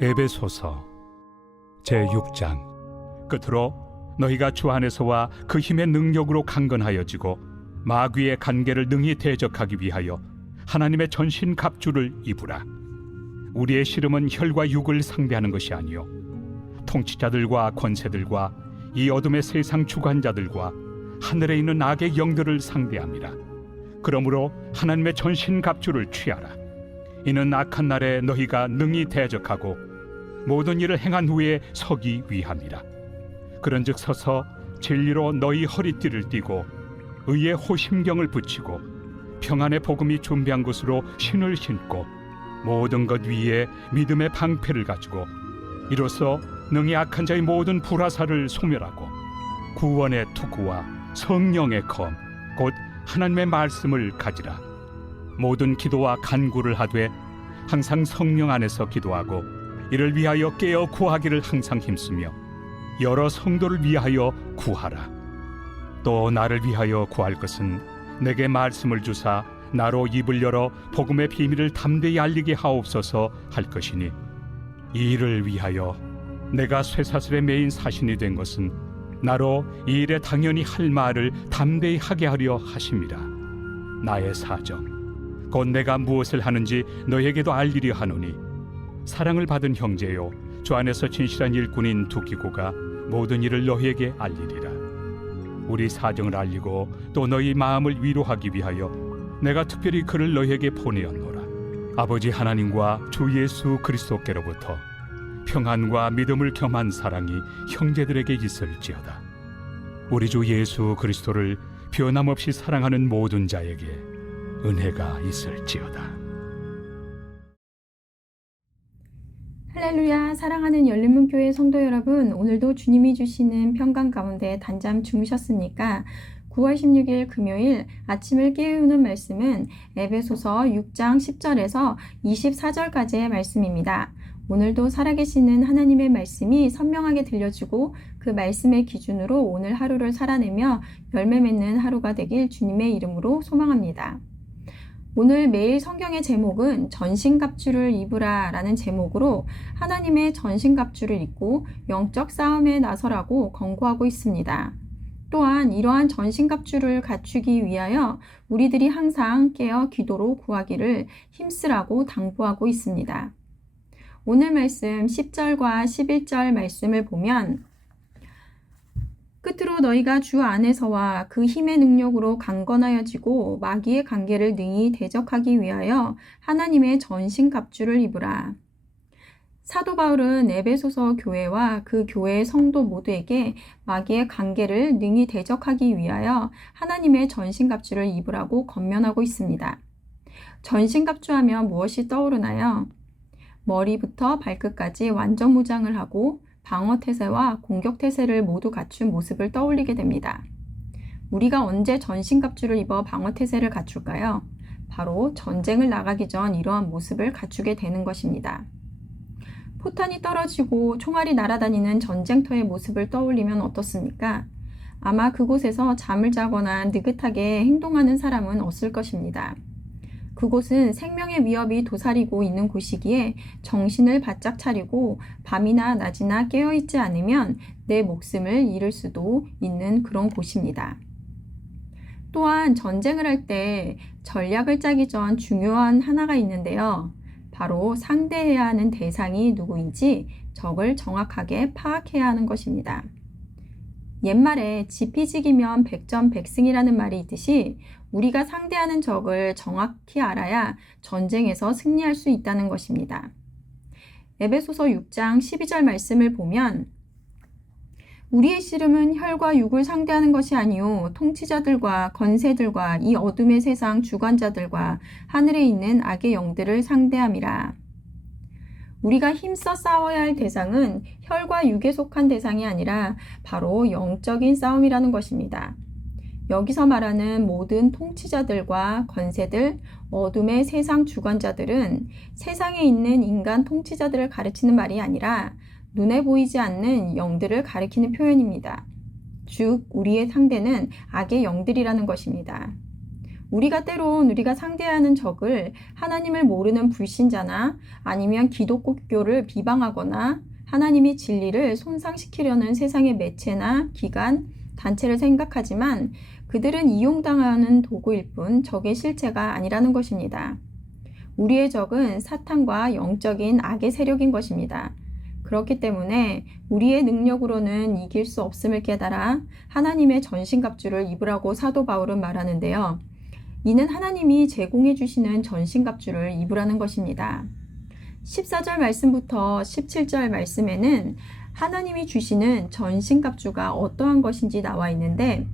에베소서 제6장. 끝으로 너희가 주 안에서와 그 힘의 능력으로 강건하여지고 마귀의 간계를 능히 대적하기 위하여 하나님의 전신 갑주를 입으라. 우리의 씨름은 혈과 육을 상대하는 것이 아니요 통치자들과 권세들과 이 어둠의 세상 주관자들과 하늘에 있는 악의 영들을 상대함이라. 그러므로 하나님의 전신 갑주를 취하라. 이는 악한 날에 너희가 능히 대적하고 모든 일을 행한 후에 서기 위함이라. 그런즉 서서 진리로 너희 허리띠를 띠고 의의 호심경을 붙이고 평안의 복음이 준비한 것으로 신을 신고 모든 것 위에 믿음의 방패를 가지고 이로써 능히 악한 자의 모든 불화살을 소멸하고 구원의 투구와 성령의 검 곧 하나님의 말씀을 가지라. 모든 기도와 간구를 하되 항상 성령 안에서 기도하고 이를 위하여 깨어 구하기를 항상 힘쓰며 여러 성도를 위하여 구하라. 또 나를 위하여 구할 것은 내게 말씀을 주사 나로 입을 열어 복음의 비밀을 담대히 알리게 하옵소서 할 것이니, 이 일을 위하여 내가 쇠사슬에 매인 사신이 된 것은 나로 이 일에 당연히 할 말을 담대히 하게 하려 하심이라. 나의 사정 곧 내가 무엇을 하는지 너에게도 알리려 하노니, 사랑을 받은 형제요 주 안에서 진실한 일꾼인 두기고가 모든 일을 너희에게 알리리라. 우리 사정을 알리고 또 너희 마음을 위로하기 위하여 내가 특별히 그를 너희에게 보내었노라. 아버지 하나님과 주 예수 그리스도께로부터 평안과 믿음을 겸한 사랑이 형제들에게 있을지어다. 우리 주 예수 그리스도를 변함없이 사랑하는 모든 자에게 은혜가 있을지어다. 할렐루야. 사랑하는 열린문교회 성도 여러분, 오늘도 주님이 주시는 평강 가운데 단잠 주무셨습니까? 9월 16일 금요일 아침을 깨우는 말씀은 에베소서 6장 10절에서 24절까지의 말씀입니다. 오늘도 살아계시는 하나님의 말씀이 선명하게 들려주고 그 말씀의 기준으로 오늘 하루를 살아내며 열매 맺는 하루가 되길 주님의 이름으로 소망합니다. 오늘 매일 성경의 제목은 전신갑주를 입으라 라는 제목으로 하나님의 전신갑주를 입고 영적 싸움에 나서라고 권고하고 있습니다. 또한 이러한 전신갑주를 갖추기 위하여 우리들이 항상 깨어 기도로 구하기를 힘쓰라고 당부하고 있습니다. 오늘 말씀 10절과 11절 말씀을 보면, 끝으로 너희가 주 안에서와 그 힘의 능력으로 강건하여지고 마귀의 관계를 능히 대적하기 위하여 하나님의 전신갑주를 입으라. 사도 바울은 에베소서 교회와 그 교회의 성도 모두에게 마귀의 관계를 능히 대적하기 위하여 하나님의 전신갑주를 입으라고 권면하고 있습니다. 전신갑주하면 무엇이 떠오르나요? 머리부터 발끝까지 완전 무장을 하고 방어태세와 공격태세를 모두 갖춘 모습을 떠올리게 됩니다. 우리가 언제 전신갑주를 입어 방어태세를 갖출까요? 바로 전쟁을 나가기 전 이러한 모습을 갖추게 되는 것입니다. 포탄이 떨어지고 총알이 날아다니는 전쟁터의 모습을 떠올리면 어떻습니까? 아마 그곳에서 잠을 자거나 느긋하게 행동하는 사람은 없을 것입니다. 그곳은 생명의 위협이 도사리고 있는 곳이기에 정신을 바짝 차리고 밤이나 낮이나 깨어있지 않으면 내 목숨을 잃을 수도 있는 그런 곳입니다. 또한 전쟁을 할 때 전략을 짜기 전 중요한 하나가 있는데요. 바로 상대해야 하는 대상이 누구인지 적을 정확하게 파악해야 하는 것입니다. 옛말에 지피지기면 백전백승이라는 말이 있듯이 우리가 상대하는 적을 정확히 알아야 전쟁에서 승리할 수 있다는 것입니다. 에베소서 6장 12절 말씀을 보면, 우리의 씨름은 혈과 육을 상대하는 것이 아니요 통치자들과 권세들과 이 어둠의 세상 주관자들과 하늘에 있는 악의 영들을 상대함이라. 우리가 힘써 싸워야 할 대상은 혈과 육에 속한 대상이 아니라 바로 영적인 싸움이라는 것입니다. 여기서 말하는 모든 통치자들과 권세들, 어둠의 세상 주관자들은 세상에 있는 인간 통치자들을 가르치는 말이 아니라 눈에 보이지 않는 영들을 가리키는 표현입니다. 즉, 우리의 상대는 악의 영들이라는 것입니다. 우리가 때론 우리가 상대하는 적을 하나님을 모르는 불신자나 아니면 기독교를 비방하거나 하나님이 진리를 손상시키려는 세상의 매체나 기관, 단체를 생각하지만 그들은 이용당하는 도구일 뿐 적의 실체가 아니라는 것입니다. 우리의 적은 사탄과 영적인 악의 세력인 것입니다. 그렇기 때문에 우리의 능력으로는 이길 수 없음을 깨달아 하나님의 전신갑주를 입으라고 사도 바울은 말하는데요. 이는 하나님이 제공해 주시는 전신갑주를 입으라는 것입니다. 14절 말씀부터 17절 말씀에는 하나님이 주시는 전신갑주가 어떠한 것인지 나와 있는데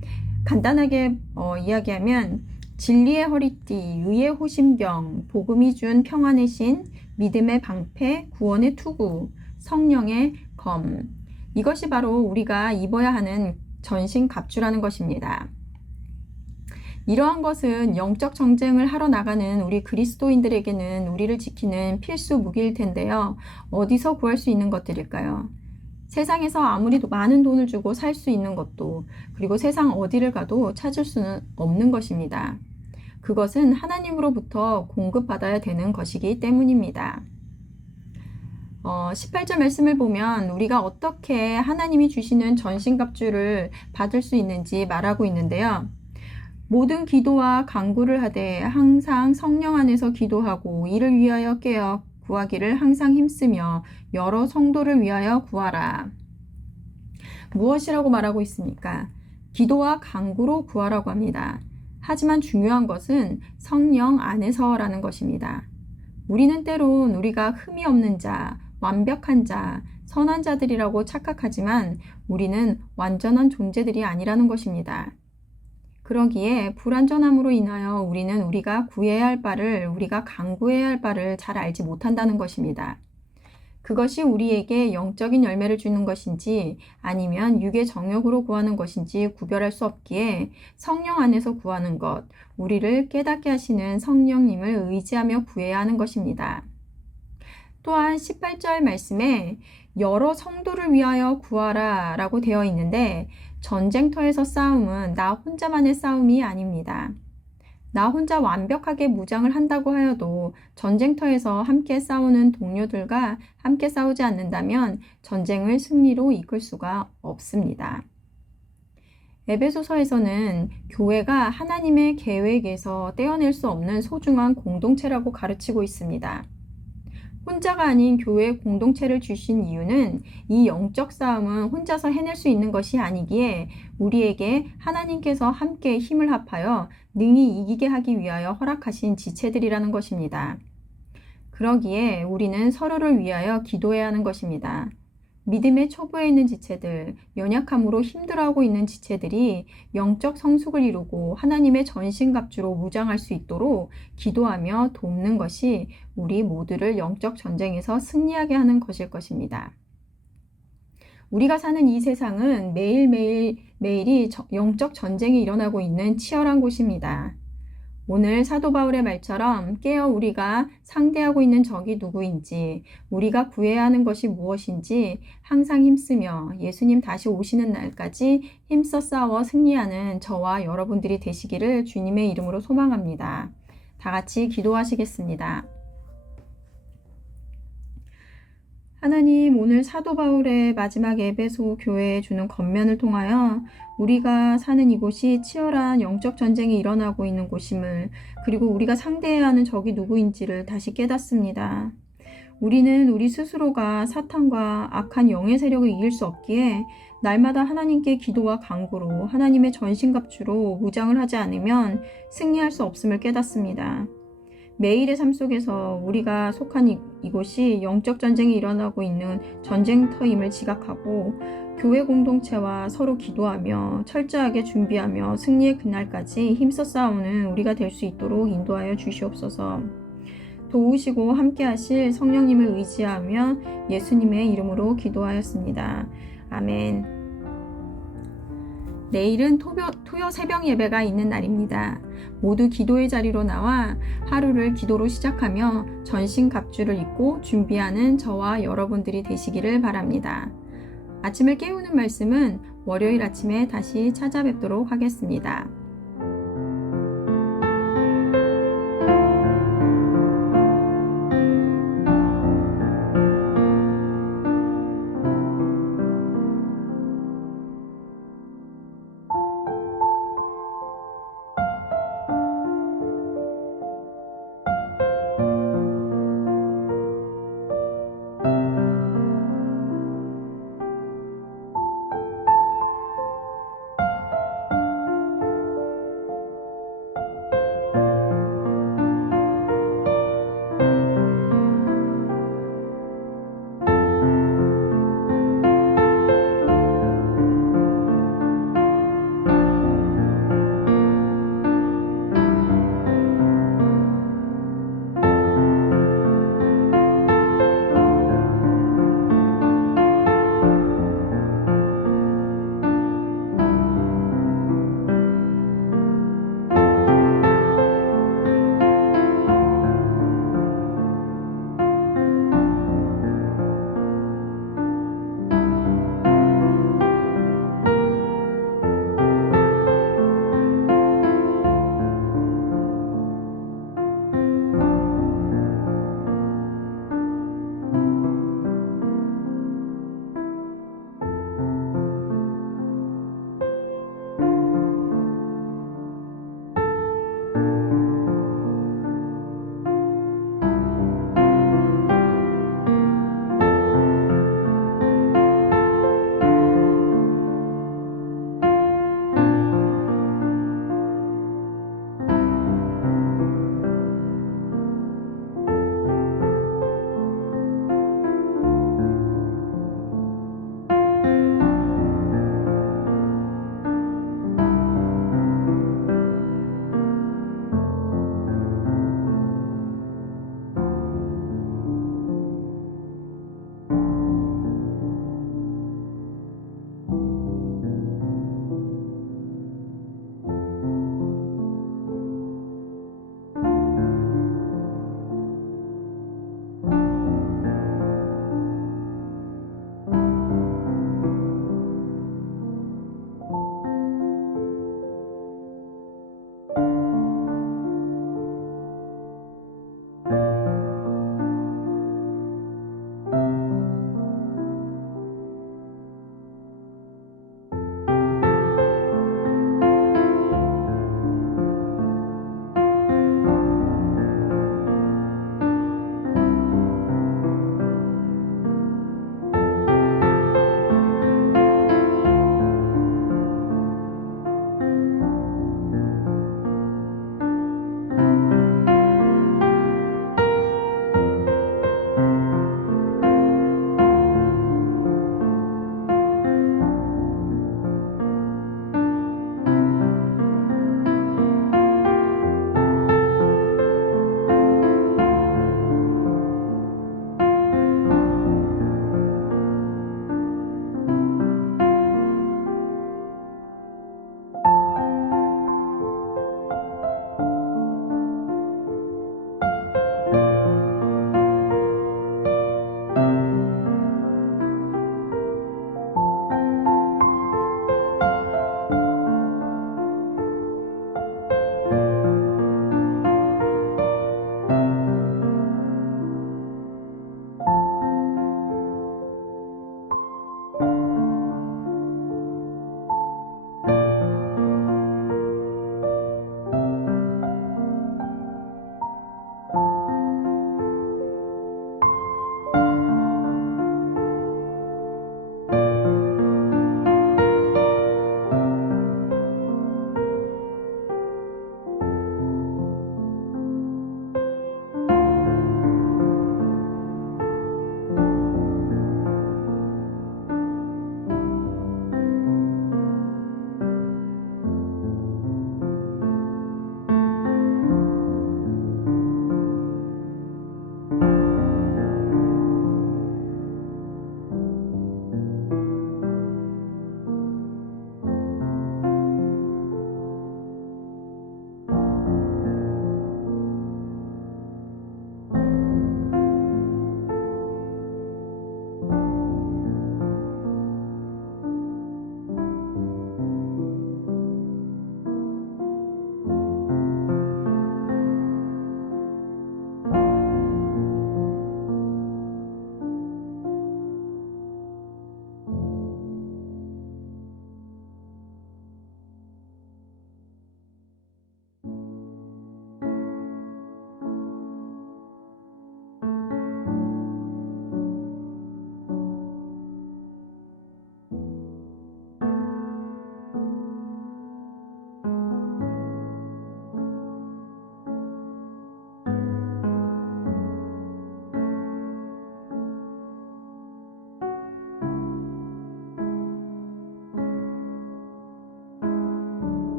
간단하게 이야기하면 진리의 허리띠, 의의 호심경, 복음이 준 평안의 신, 믿음의 방패, 구원의 투구, 성령의 검. 이것이 바로 우리가 입어야 하는 전신갑주라는 것입니다. 이러한 것은 영적 전쟁을 하러 나가는 우리 그리스도인들에게는 우리를 지키는 필수 무기일 텐데요. 어디서 구할 수 있는 것들일까요? 세상에서 아무리 많은 돈을 주고 살 수 있는 것도, 그리고 세상 어디를 가도 찾을 수는 없는 것입니다. 그것은 하나님으로부터 공급받아야 되는 것이기 때문입니다. 18절 말씀을 보면 우리가 어떻게 하나님이 주시는 전신갑주를 받을 수 있는지 말하고 있는데요. 모든 기도와 간구를 하되 항상 성령 안에서 기도하고 이를 위하여 깨어 구하기를 항상 힘쓰며 여러 성도를 위하여 구하라. 무엇이라고 말하고 있습니까? 기도와 간구로 구하라고 합니다. 하지만 중요한 것은 성령 안에서라는 것입니다. 우리는 때론 우리가 흠이 없는 자, 완벽한 자, 선한 자들이라고 착각하지만 우리는 완전한 존재들이 아니라는 것입니다. 그러기에 불완전함으로 인하여 우리는 우리가 구해야 할 바를, 우리가 간구해야 할 바를 잘 알지 못한다는 것입니다. 그것이 우리에게 영적인 열매를 주는 것인지 아니면 육의 정욕으로 구하는 것인지 구별할 수 없기에 성령 안에서 구하는 것, 우리를 깨닫게 하시는 성령님을 의지하며 구해야 하는 것입니다. 또한 18절 말씀에 여러 성도를 위하여 구하라 라고 되어 있는데 전쟁터에서 싸움은 나 혼자만의 싸움이 아닙니다. 나 혼자 완벽하게 무장을 한다고 하여도 전쟁터에서 함께 싸우는 동료들과 함께 싸우지 않는다면 전쟁을 승리로 이끌 수가 없습니다. 에베소서에서는 교회가 하나님의 계획에서 떼어낼 수 없는 소중한 공동체라고 가르치고 있습니다. 혼자가 아닌 교회 공동체를 주신 이유는 이 영적 싸움은 혼자서 해낼 수 있는 것이 아니기에 우리에게 하나님께서 함께 힘을 합하여 능히 이기게 하기 위하여 허락하신 지체들이라는 것입니다. 그러기에 우리는 서로를 위하여 기도해야 하는 것입니다. 믿음의 초보에 있는 지체들, 연약함으로 힘들어하고 있는 지체들이 영적 성숙을 이루고 하나님의 전신갑주로 무장할 수 있도록 기도하며 돕는 것이 우리 모두를 영적 전쟁에서 승리하게 하는 것일 것입니다. 우리가 사는 이 세상은 매일이 영적 전쟁이 일어나고 있는 치열한 곳입니다. 오늘 사도 바울의 말처럼 깨어 우리가 상대하고 있는 적이 누구인지, 우리가 구해야 하는 것이 무엇인지 항상 힘쓰며 예수님 다시 오시는 날까지 힘써 싸워 승리하는 저와 여러분들이 되시기를 주님의 이름으로 소망합니다. 다 같이 기도하시겠습니다. 하나님, 오늘 사도 바울의 마지막 에베소 교회에 주는 권면을 통하여 우리가 사는 이곳이 치열한 영적 전쟁이 일어나고 있는 곳임을, 그리고 우리가 상대해야 하는 적이 누구인지를 다시 깨닫습니다. 우리는 우리 스스로가 사탄과 악한 영의 세력을 이길 수 없기에 날마다 하나님께 기도와 간구로 하나님의 전신갑주로 무장을 하지 않으면 승리할 수 없음을 깨닫습니다. 매일의 삶 속에서 우리가 속한 이곳이 영적 전쟁이 일어나고 있는 전쟁터임을 지각하고 교회 공동체와 서로 기도하며 철저하게 준비하며 승리의 그날까지 힘써 싸우는 우리가 될 수 있도록 인도하여 주시옵소서. 도우시고 함께 하실 성령님을 의지하며 예수님의 이름으로 기도하였습니다. 아멘. 내일은 토요 새벽 예배가 있는 날입니다. 모두 기도의 자리로 나와 하루를 기도로 시작하며 전신갑주를 입고 준비하는 저와 여러분들이 되시기를 바랍니다. 아침을 깨우는 말씀은 월요일 아침에 다시 찾아뵙도록 하겠습니다.